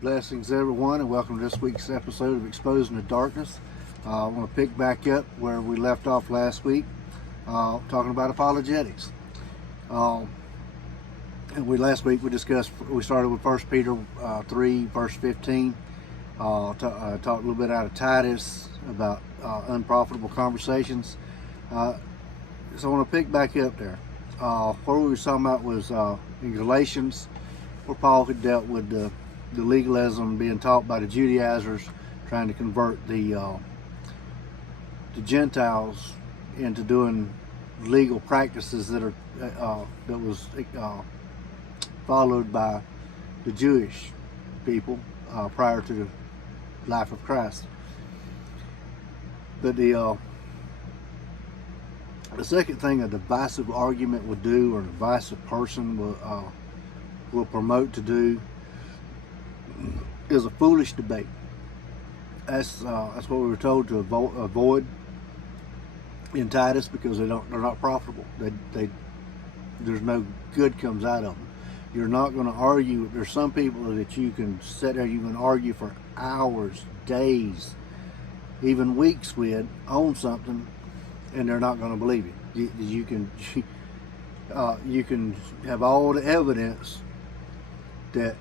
Blessings everyone, and welcome to this week's episode of Exposing the Darkness. I want to pick back up where we left off last week, talking about apologetics. Last week we started with 1 Peter 3 verse 15. Talked a little bit out of Titus about unprofitable conversations. So I want to pick back up there. What we were talking about was in Galatians, where Paul had dealt with the legalism being taught by the Judaizers, trying to convert the Gentiles into doing legal practices that was followed by the Jewish people prior to the life of Christ. But the second thing a divisive argument would do, or a divisive person will promote to do, is a foolish debate. That's what we were told to avoid in Titus, because they're not profitable. There's no good comes out of them. You're not going to argue. There's some people that you can sit there, you can argue for hours, days, even weeks with on something, and they're not going to believe it. You can have all the evidence that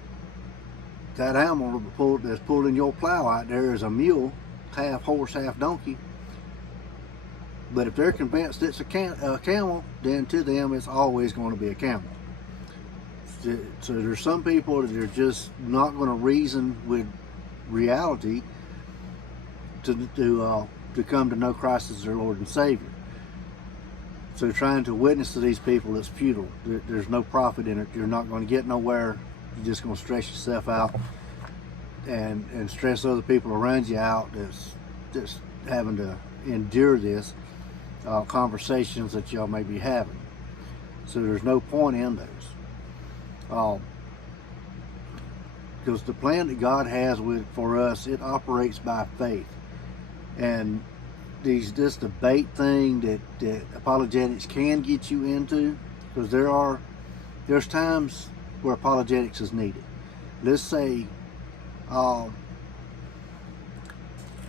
animal that's pulling your plow out there is a mule, half horse, half donkey. But if they're convinced it's a camel, then to them it's always going to be a camel. So there's some people that are just not going to reason with reality to come to know Christ as their Lord and Savior. So trying to witness to these people is futile. There's no profit in it. You're not going to get nowhere. You're just going to stress yourself out and stress other people around you out that's just having to endure this conversations that y'all may be having. So there's no point in those. Because the plan that God has for us, it operates by faith. And this debate thing that apologetics can get you into, because there's times where apologetics is needed. Let's say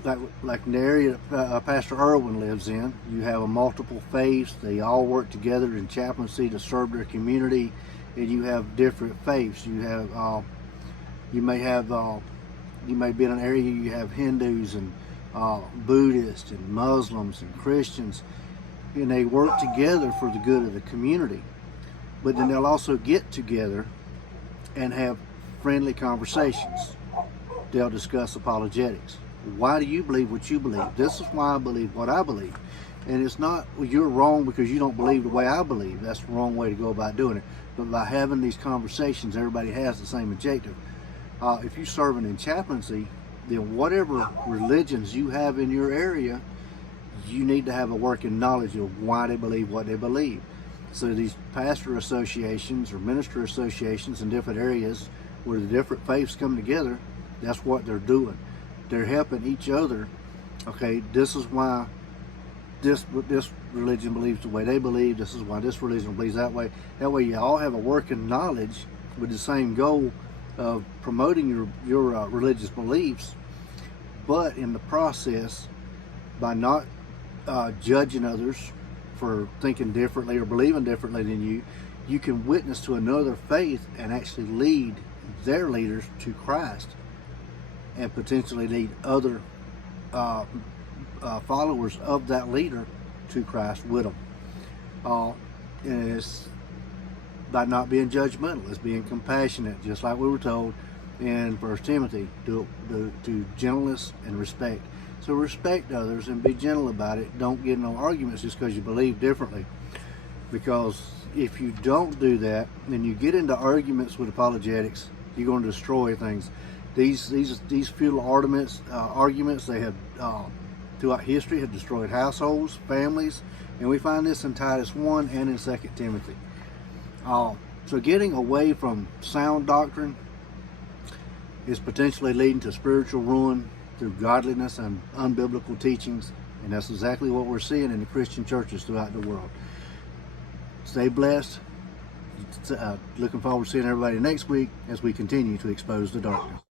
like in the area Pastor Irwin lives in, you have multiple faiths. They all work together in chaplaincy to serve their community, and you have different faiths. You may be in an area you have Hindus and Buddhists and Muslims and Christians, and they work together for the good of the community. But then they'll also get together and have friendly conversations. They'll discuss apologetics. Why do you believe what you believe? This is why I believe what I believe. And it's not, well, you're wrong because you don't believe the way I believe. That's the wrong way to go about doing it. But by having these conversations, everybody has the same objective. If you're serving in chaplaincy, then whatever religions you have in your area, you need to have a working knowledge of why they believe what they believe. So these pastor associations or minister associations in different areas where the different faiths come together, that's what they're doing. They're helping each other. Okay, this is why this religion believes the way they believe. This is why this religion believes that way. That way you all have a working knowledge with the same goal of promoting your religious beliefs, but in the process, by not judging others for thinking differently or believing differently than you, you can witness to another faith and actually lead their leaders to Christ, and potentially lead other followers of that leader to Christ with them. And it's by not being judgmental, it's being compassionate, just like we were told in 1 Timothy, to gentleness and respect. So respect others and be gentle about it. Don't get in no arguments just because you believe differently. Because if you don't do that, and you get into arguments with apologetics, you're going to destroy things. These futile arguments, they have throughout history have destroyed households, families, and we find this in Titus 1 and in 2 Timothy. So getting away from sound doctrine is potentially leading to spiritual ruin through godliness and unbiblical teachings, and that's exactly what we're seeing in the Christian churches throughout the world. Stay blessed. Looking forward to seeing everybody next week as we continue to expose the darkness.